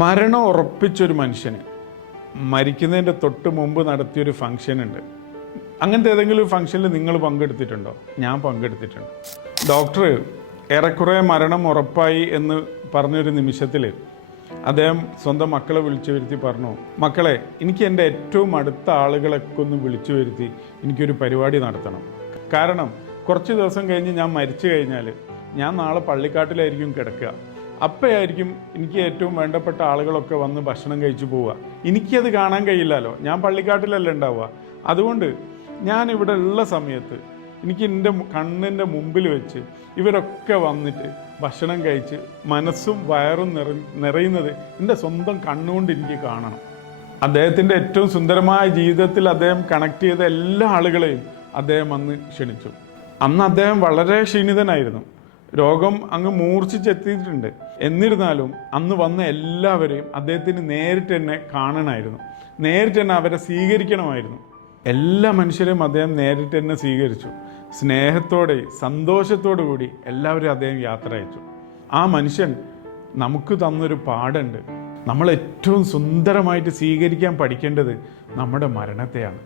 മരണം ഉറപ്പിച്ചൊരു മനുഷ്യന് മരിക്കുന്നതിൻ്റെ തൊട്ട് മുമ്പ് നടത്തിയൊരു ഫംഗ്ഷൻ ഉണ്ട്. അങ്ങനത്തെ ഏതെങ്കിലും ഒരു ഫംഗ്ഷനിൽ നിങ്ങൾ പങ്കെടുത്തിട്ടുണ്ടോ? ഞാൻ പങ്കെടുത്തിട്ടുണ്ട്. ഡോക്ടർ ഏറെക്കുറെ മരണം ഉറപ്പായി എന്ന് പറഞ്ഞൊരു നിമിഷത്തിൽ അദ്ദേഹം സ്വന്തം മക്കളെ വിളിച്ചു വരുത്തി പറഞ്ഞു, മക്കളെ, എനിക്ക് എൻ്റെ ഏറ്റവും അടുത്ത ആളുകളൊക്കെ ഒന്ന് വിളിച്ചു വരുത്തി എനിക്കൊരു പരിപാടി നടത്തണം. കാരണം കുറച്ച് ദിവസം കഴിഞ്ഞ് ഞാൻ മരിച്ചു കഴിഞ്ഞാൽ ഞാൻ നാളെ പള്ളിക്കാട്ടിലായിരിക്കും കിടക്കുക. അപ്പോഴായിരിക്കും എനിക്ക് ഏറ്റവും വേണ്ടപ്പെട്ട ആളുകളൊക്കെ വന്ന് ഭക്ഷണം കഴിച്ചു പോവുക. എനിക്കത് കാണാൻ കഴിയില്ലല്ലോ, ഞാൻ പള്ളിക്കാട്ടിലല്ല ഉണ്ടാവുക. അതുകൊണ്ട് ഞാൻ ഇവിടെ ഉള്ള സമയത്ത് എനിക്ക് എൻ്റെ കണ്ണിൻ്റെ മുമ്പിൽ വെച്ച് ഇവരൊക്കെ വന്നിട്ട് ഭക്ഷണം കഴിച്ച് മനസ്സും വയറും നിറയുന്നത് എൻ്റെ സ്വന്തം കണ്ണുകൊണ്ട് എനിക്ക് കാണണം. അദ്ദേഹത്തിൻ്റെ ഏറ്റവും സുന്ദരമായ ജീവിതത്തിൽ അദ്ദേഹം കണക്ട് ചെയ്ത എല്ലാ ആളുകളെയും അദ്ദേഹം അന്ന് ക്ഷണിച്ചു. അന്ന് അദ്ദേഹം വളരെ ക്ഷീണിതനായിരുന്നു. രോഗം അങ്ങ് മൂർച്ഛിച്ചെത്തിയിട്ടുണ്ട്. എന്നിരുന്നാലും അന്ന് വന്ന എല്ലാവരെയും അദ്ദേഹത്തിന് നേരിട്ട് തന്നെ കാണണമായിരുന്നു, നേരിട്ട് തന്നെ അവരെ സ്വീകരിക്കണമായിരുന്നു. എല്ലാ മനുഷ്യരെയും അദ്ദേഹം നേരിട്ട് തന്നെ സ്വീകരിച്ചു. സ്നേഹത്തോടെ സന്തോഷത്തോടു കൂടി എല്ലാവരും അദ്ദേഹം യാത്ര അയച്ചു. ആ മനുഷ്യൻ നമുക്ക് തന്നൊരു പാഠമുണ്ട്. നമ്മൾ ഏറ്റവും സുന്ദരമായിട്ട് സ്വീകരിക്കാൻ പഠിക്കേണ്ടത് നമ്മുടെ മരണത്തെയാണ്.